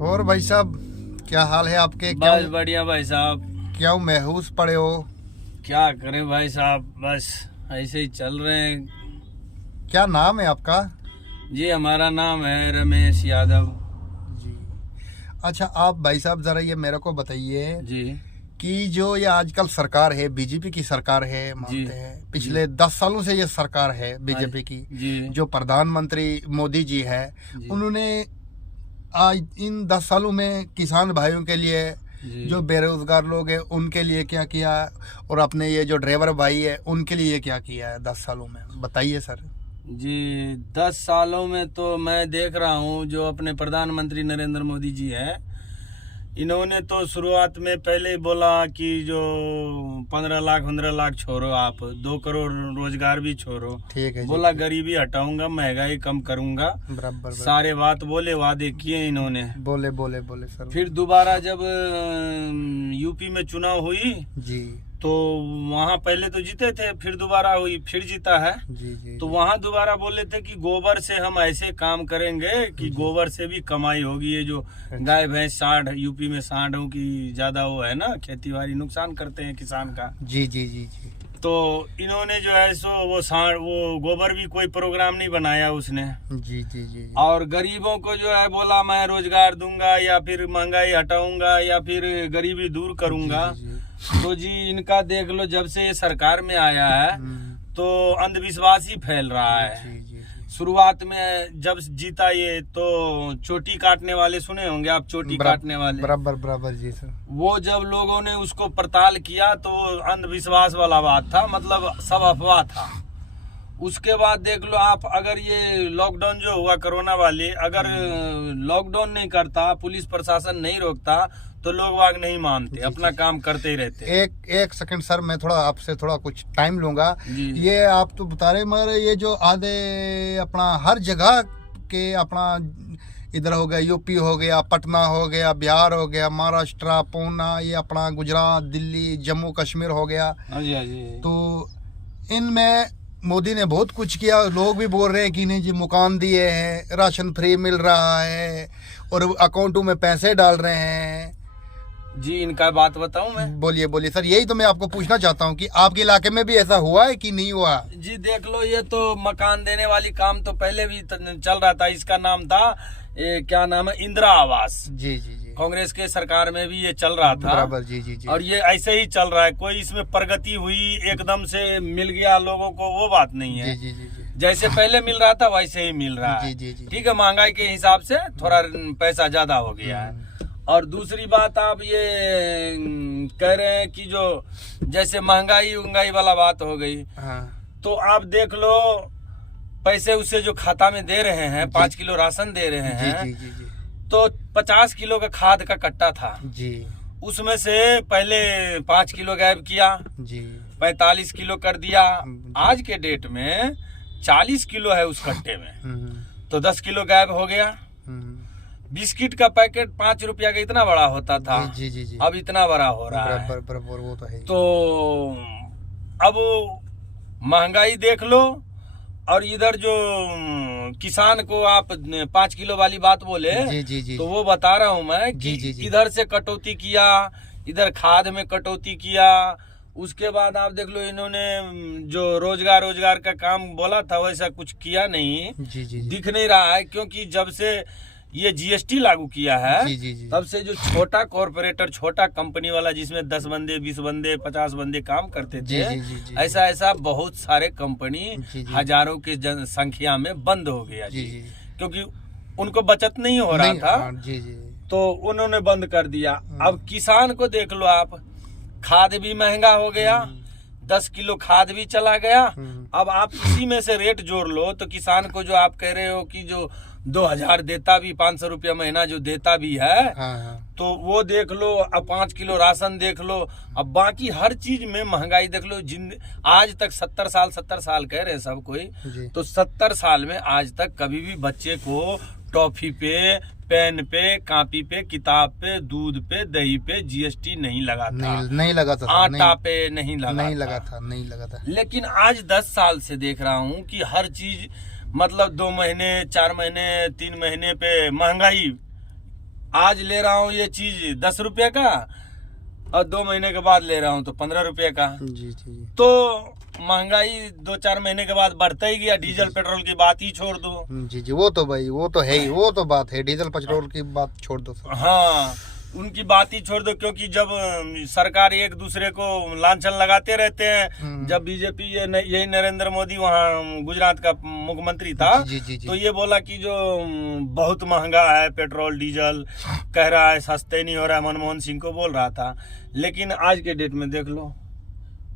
और भाई साहब क्या हाल है आपके? बस बढ़िया भाई साहब। क्यों महूस पड़े हो? क्या करें भाई साहब, बस ऐसे ही चल रहे हैं। क्या नाम है आपका? जी हमारा नाम है रमेश यादव जी। अच्छा आप भाई साहब जरा ये मेरे को बताइए जी। कि जो ये आजकल सरकार है, बीजेपी की सरकार है, मानते हैं पिछले 10 सालों से ये सरकार है बीजेपी की, जी जो प्रधानमंत्री मोदी जी है, जी। उन्होंने आज इन 10 सालों में किसान भाइयों के लिए, जो बेरोजगार लोग हैं उनके लिए क्या किया, और अपने ये जो ड्राइवर भाई है उनके लिए क्या किया है 10 सालों में, बताइए सर। जी 10 सालों में तो मैं देख रहा हूँ जो अपने प्रधानमंत्री नरेंद्र मोदी जी हैं, इन्होंने तो शुरुआत में पहले ही बोला कि जो 15 लाख छोड़ो, आप 2 करोड़ रोजगार भी छोड़ो। ठीक है, बोला गरीबी हटाऊंगा, महंगाई कम करूंगा, बराबर सारे बात बोले, वादे किए इन्होंने। बोले बोले बोले सर। फिर दोबारा जब यूपी में चुनाव हुई जी तो वहाँ पहले तो जीते थे, फिर दोबारा हुई, फिर जीता है। जी जी। तो वहाँ दोबारा बोले थे कि गोबर से हम ऐसे काम करेंगे कि गोबर से भी कमाई होगी। ये जो गाय भैंस सांड, यूपी में सांडों की ज्यादा वो है ना, खेती बाड़ी नुकसान करते हैं किसान का। जी जी जी जी। तो इन्होंने जो है सो वो सांड, वो गोबर भी कोई प्रोग्राम नहीं बनाया उसने। जी जी जी। और गरीबों को जो है बोला मैं रोजगार दूंगा, या फिर महंगाई हटाऊंगा, या फिर गरीबी दूर करूंगा। तो जी इनका देख लो, जब से ये सरकार में आया है तो अंधविश्वास ही फैल रहा है। शुरुआत में जब जीता ये, तो चोटी काटने वाले सुने होंगे आप, चोटी काटने वाले, बराबर बराबर जी सर। वो जब लोगों ने उसको पड़ताल किया तो अंधविश्वास वाला बात था, मतलब सब अफवाह था। उसके बाद देख लो आप, अगर ये लॉकडाउन जो हुआ कोरोना वाले, अगर लॉकडाउन नहीं करता, पुलिस प्रशासन नहीं रोकता, तो लोग वाग नहीं मानते, अपना काम करते ही रहते। एक सेकंड सर, मैं थोड़ा आपसे थोड़ा कुछ टाइम लूंगा। ये आप तो बता रहे, मगर ये जो आधे अपना हर जगह के, अपना इधर हो गया यूपी हो गया, पटना हो गया, बिहार हो गया, महाराष्ट्र, पूना, ये अपना गुजरात, दिल्ली, जम्मू कश्मीर हो गया, तो इनमें मोदी ने बहुत कुछ किया। लोग भी बोल रहे हैं कि नहीं जी, मकान दिए हैं, राशन फ्री मिल रहा है, और अकाउंटों में पैसे डाल रहे हैं। जी इनका बात बताऊं मैं? बोलिए बोलिए सर, यही तो मैं आपको पूछना चाहता हूँ कि आपके इलाके में भी ऐसा हुआ है कि नहीं हुआ? जी देख लो, ये तो मकान देने वाली काम तो पहले भी चल रहा था। इसका नाम था क्या नाम है, इंदिरा आवास। जी जी जी। कांग्रेस के सरकार में भी ये चल रहा था। बराबर जी जी जी। और ये ऐसे ही चल रहा है, कोई इसमें प्रगति हुई एकदम से मिल गया लोगों को, वो बात नहीं है। जी जी जी जी। जैसे पहले मिल रहा था वैसे ही मिल रहा है। जी जी जी। ठीक है, महंगाई के हिसाब से थोड़ा पैसा ज्यादा हो गया है। और दूसरी बात आप ये कह रहे हैं कि जो जैसे महंगाई वाला बात हो गई, तो आप देख लो पैसे उससे जो खाता में दे रहे हैं, 5 किलो राशन दे रहे हैं, जी जी जी। तो 50 किलो का खाद का कट्टा था जी, उसमें से पहले 5 किलो गायब किया जी, 45 किलो कर दिया। आज के डेट में 40 किलो है उस कट्टे में, तो 10 किलो गायब हो गया। बिस्किट का पैकेट 5 रुपया का इतना बड़ा होता था, जी जी जी। अब इतना बड़ा हो रहा है। बराबर वो तो है। तो अब महंगाई देख लो, और इधर जो किसान को आप 5 किलो वाली बात बोले, जी जी जी, तो वो बता रहा हूँ मैं कि इधर से कटौती किया, इधर खाद में कटौती किया। उसके बाद आप देख लो, इन्होंने जो रोजगार का काम बोला था वैसा कुछ किया नहीं। जी जी, दिख नहीं रहा है, क्योंकि जब से ये जीएसटी लागू किया है, जी जी जी, तब से जो छोटा कॉर्पोरेटर, छोटा कंपनी वाला, जिसमें 10 बंदे, 20 बंदे, 50 बंदे काम करते थे, जी जी जी जी, ऐसा बहुत सारे कंपनी हजारों की संख्या में बंद हो गया जी, क्योंकि उनको बचत नहीं हो रहा था। जी जी, तो उन्होंने बंद कर दिया। अब किसान को देख लो आप, खाद भी महंगा हो गया, 10 किलो खाद भी चला गया। अब आप इसी में से रेट जोड़ लो, तो किसान को जो आप कह रहे हो कि जो 2000 देता भी, 500 रुपया महीना जो देता भी है, तो वो देख लो। अब 5 किलो राशन देख लो, अब बाकी हर चीज में महंगाई देख लो। आज तक 70 साल कह रहे हैं सब कोई, तो 70 साल में आज तक कभी भी बच्चे को टॉफी पे, पेन पे, कॉपी पे, किताब पे, दूध पे, दही पे जीएसटी नहीं लगा था। नहीं लगा था। आटा पे नहीं लगा था। लेकिन आज 10 साल से देख रहा हूँ कि हर चीज, मतलब 2 महीने, 4 महीने, 3 महीने पे महंगाई आज ले रहा हूँ ये चीज 10 रुपए का और 2 महीने के बाद ले रहा हूँ तो 15 रुपए का। जी जी। तो महंगाई 2-4 महीने के बाद बढ़ता ही गया। डीजल पेट्रोल की बात ही छोड़ दो। जी जी, वो तो भाई वो तो है ही, वो तो बात है, डीजल पेट्रोल की बात छोड़ दो सर। हाँ, उनकी बात ही छोड़ दो, क्योंकि जब सरकार एक दूसरे को लांछन लगाते रहते हैं। जब बीजेपी यही नरेंद्र मोदी वहाँ गुजरात का मुख्यमंत्री था, जी, जी, जी, तो ये बोला कि जो बहुत महंगा है पेट्रोल डीजल, कह रहा है सस्ते नहीं हो रहा है, मनमोहन सिंह को बोल रहा था। लेकिन आज के डेट में देख लो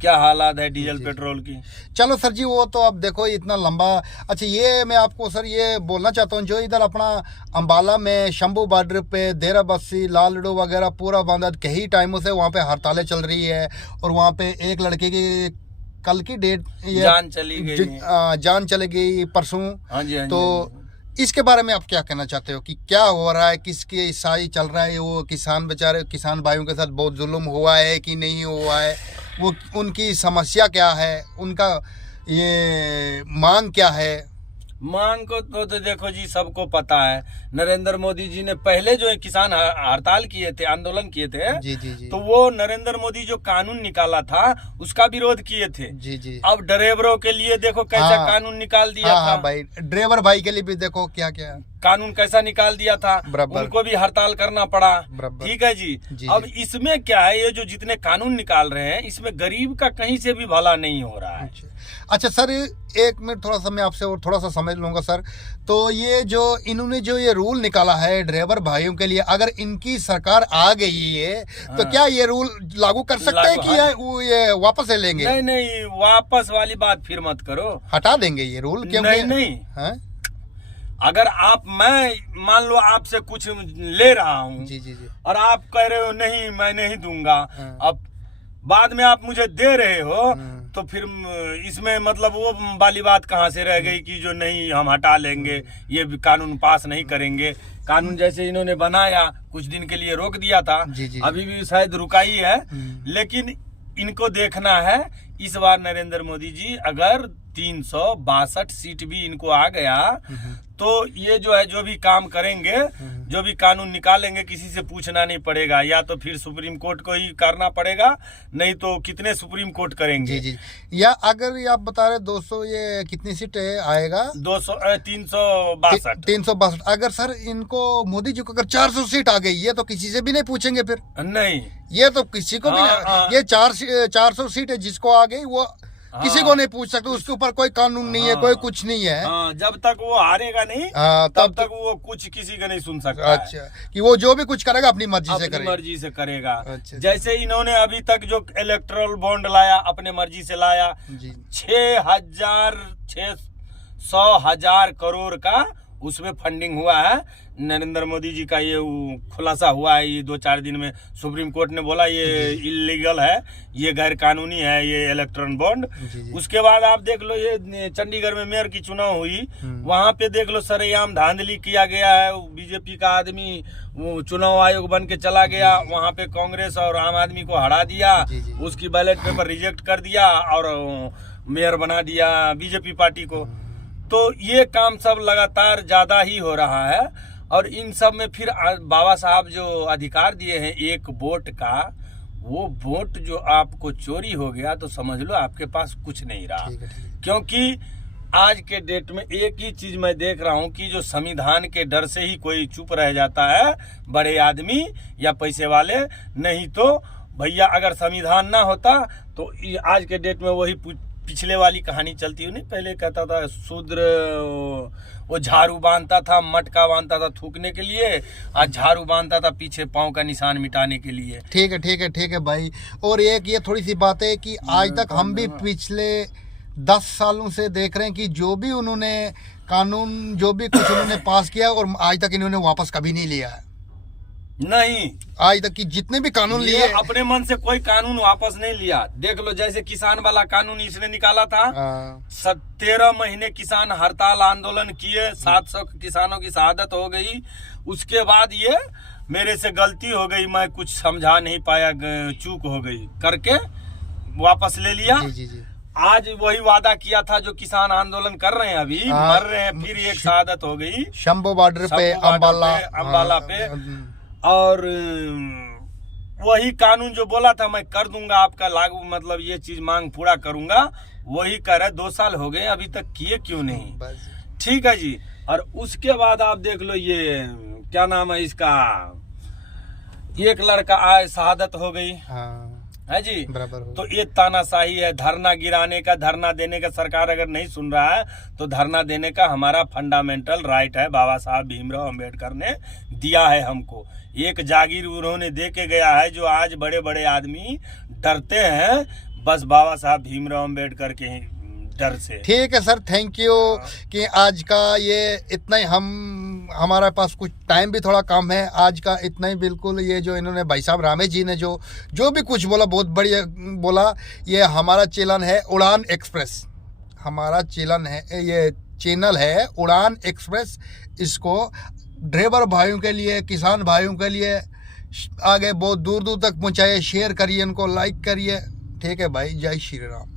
क्या हालात है डीजल पेट्रोल की। चलो सर जी, वो तो अब देखो इतना लंबा। अच्छा, ये मैं आपको सर ये बोलना चाहता हूँ, जो इधर अपना अंबाला में शंभू बॉर्डर पे देरा बस्सी लालडू वगैरह पूरा बंद है, कई टाइमों से वहाँ पे हड़तालें चल रही है, और वहाँ पे एक लड़के की कल की डेट जान चली गई, जान चली गई परसों। हाँ जी, हाँ जी, तो इसके बारे में आप क्या कहना चाहते हो कि क्या हो रहा है, किसकी साई चल रहा है? वो किसान बेचारे, किसान भाइयों के साथ बहुत जुल्म हुआ है कि नहीं हुआ है? वो उनकी समस्या क्या है, उनका ये मांग क्या है? मांग को तो देखो जी सबको पता है। नरेंद्र मोदी जी ने पहले जो किसान हड़ताल किए थे, आंदोलन किए थे, जी जी जी, तो वो नरेंद्र मोदी जो कानून निकाला था उसका विरोध किए थे। जी जी। अब ड्राइवरों के लिए देखो कैसा हाँ, कानून निकाल दिया था। हाँ भाई, ड्राइवर भाई के लिए भी देखो क्या क्या कानून कैसा निकाल दिया था, उनको भी हड़ताल करना पड़ा। ठीक है जी, अब इसमें क्या है, ये जो जितने कानून निकाल रहे हैं इसमें गरीब का कहीं से भी भला नहीं हो रहा है। अच्छा सर, एक मिनट थोड़ा सा मैं आपसे और थोड़ा सा समझ लूंगा सर। तो ये जो इन्होंने जो ये रूल निकाला है ड्राइवर भाइयों के लिए, अगर इनकी सरकार आ गई है तो क्या ये रूल लागू कर सकते हैं कि ये वापस ले लेंगे? नहीं नहीं, वापस वाली बात फिर मत करो, हटा देंगे ये रूल? नहीं नहीं, हाँ? अगर मैं मान लो आपसे कुछ ले रहा हूँ, जी जी जी, और आप कह रहे हो नहीं मैं नहीं दूंगा, अब बाद में आप मुझे दे रहे हो, तो फिर इसमें मतलब वो वाली बात कहाँ से रह गई कि जो नहीं हम हटा लेंगे, ये कानून पास नहीं करेंगे। कानून जैसे इन्होंने बनाया कुछ दिन के लिए रोक दिया था, अभी भी शायद रुकाई है, लेकिन इनको देखना है इस बार नरेंद्र मोदी जी अगर 362 सीट भी इनको आ गया तो ये जो है जो भी काम करेंगे, जो भी कानून निकालेंगे, किसी से पूछना नहीं पड़ेगा, या तो फिर सुप्रीम कोर्ट को ही करना पड़ेगा, नहीं तो कितने सुप्रीम कोर्ट करेंगे। जी जी। या अगर ये आप बता रहे 200, ये कितनी सीट आएगा? 362। अगर सर इनको मोदी जी को अगर 400 सीट आ गई है तो किसी से भी नहीं पूछेंगे फिर? नहीं, ये तो किसी को भी ये 400 सीट है जिसको आ गई वो किसी को नहीं पूछ सकते, उसके ऊपर कोई कानून नहीं है, कोई कुछ नहीं है। जब तक वो हारेगा नहीं तब तक वो कुछ किसी का नहीं सुन सकता। अच्छा, कि वो जो भी कुछ करेगा अपनी मर्जी से करेगा? मर्जी से करेगा। अच्छा, जैसे इन्होंने अभी तक जो इलेक्टोरल बॉन्ड लाया अपने मर्जी से लाया, 600,000 करोड़ का उसमें फंडिंग हुआ है। नरेंद्र मोदी जी का ये खुलासा हुआ है ये 2-4 दिन में। सुप्रीम कोर्ट ने बोला ये इलीगल है, ये गैर कानूनी है ये इलेक्ट्रॉन बॉन्ड। उसके बाद आप देख लो ये चंडीगढ़ में मेयर की चुनाव हुई, वहां पे देख लो सरेआम धांधली किया गया है। बीजेपी का आदमी वो चुनाव आयोग बन के चला गया, वहां पे कांग्रेस और आम आदमी को हरा दिया, उसकी बैलेट पेपर रिजेक्ट कर दिया और मेयर बना दिया बीजेपी पार्टी को। तो ये काम सब लगातार ज्यादा ही हो रहा है, और इन सब में फिर बाबा साहब जो अधिकार दिए हैं एक वोट का, वो वोट जो आपको चोरी हो गया तो समझ लो आपके पास कुछ नहीं रहा। क्योंकि आज के डेट में एक ही चीज मैं देख रहा हूँ कि जो संविधान के डर से ही कोई चुप रह जाता है, बड़े आदमी या पैसे वाले, नहीं तो भैया अगर संविधान ना होता तो आज के डेट में वही पिछले वाली कहानी चलती हुई नहीं, पहले कहता था शूद्र वो झाड़ू बांधता था, मटका बांधता था थूकने के लिए, आज झाड़ू बांधता था पीछे पांव का निशान मिटाने के लिए। ठीक है ठीक है ठीक है भाई। और एक ये थोड़ी सी बात है कि आज तक हम भी पिछले 10 सालों से देख रहे हैं कि जो भी उन्होंने कानून, जो भी कुछ उन्होंने पास किया, और आज तक इन्होंने वापस कभी नहीं लिया है। नहीं, आज तक की जितने भी कानून लिए अपने मन से कोई कानून वापस नहीं लिया। देख लो जैसे किसान वाला कानून इसने निकाला था, 13 महीने किसान हड़ताल आंदोलन किए, 700 किसानों की शहादत हो गई। उसके बाद ये मेरे से गलती हो गई, मैं कुछ समझा नहीं पाया, चूक हो गई करके वापस ले लिया। आज वही वादा किया था जो किसान आंदोलन कर रहे हैं, अभी मर रहे हैं, फिर एक शहादत हो गई शंभू बॉर्डर पे, अंबाला पे। और वही कानून जो बोला था मैं कर दूंगा आपका लागू, मतलब ये चीज मांग पूरा करूंगा, वही कर रहा है। 2 साल हो गए अभी तक किए क्यों नहीं। ठीक है जी। और उसके बाद आप देख लो ये क्या नाम है इसका, एक लड़का आए शहादत हो गई। हाँ, है जी। बराबर हो। तो ये तानाशाही है, धरना गिराने का, धरना देने का। सरकार अगर नहीं सुन रहा है तो धरना देने का हमारा फंडामेंटल राइट है, बाबा साहब भीमराव अंबेडकर ने दिया है हमको। एक जागीर उन्होंने दे के गया है जो आज बड़े बड़े आदमी डरते हैं, बस बाबा साहब भीमराव अंबेडकर के डर से। ठीक है सर, थैंक यू कि आज का ये इतना ही, हमारे पास कुछ टाइम भी थोड़ा कम है। आज का इतना ही बिल्कुल। ये जो इन्होंने भाई साहब रामेश जी ने जो भी कुछ बोला बहुत बढ़िया बोला। ये हमारा चैनल है उड़ान एक्सप्रेस, हमारा चैनल है, ये चैनल है उड़ान एक्सप्रेस। इसको ड्राइवर भाइयों के लिए, किसान भाइयों के लिए आगे बहुत दूर दूर तक पहुँचाइए, शेयर करिए, इनको लाइक करिए। ठीक है भाई, जय श्री राम।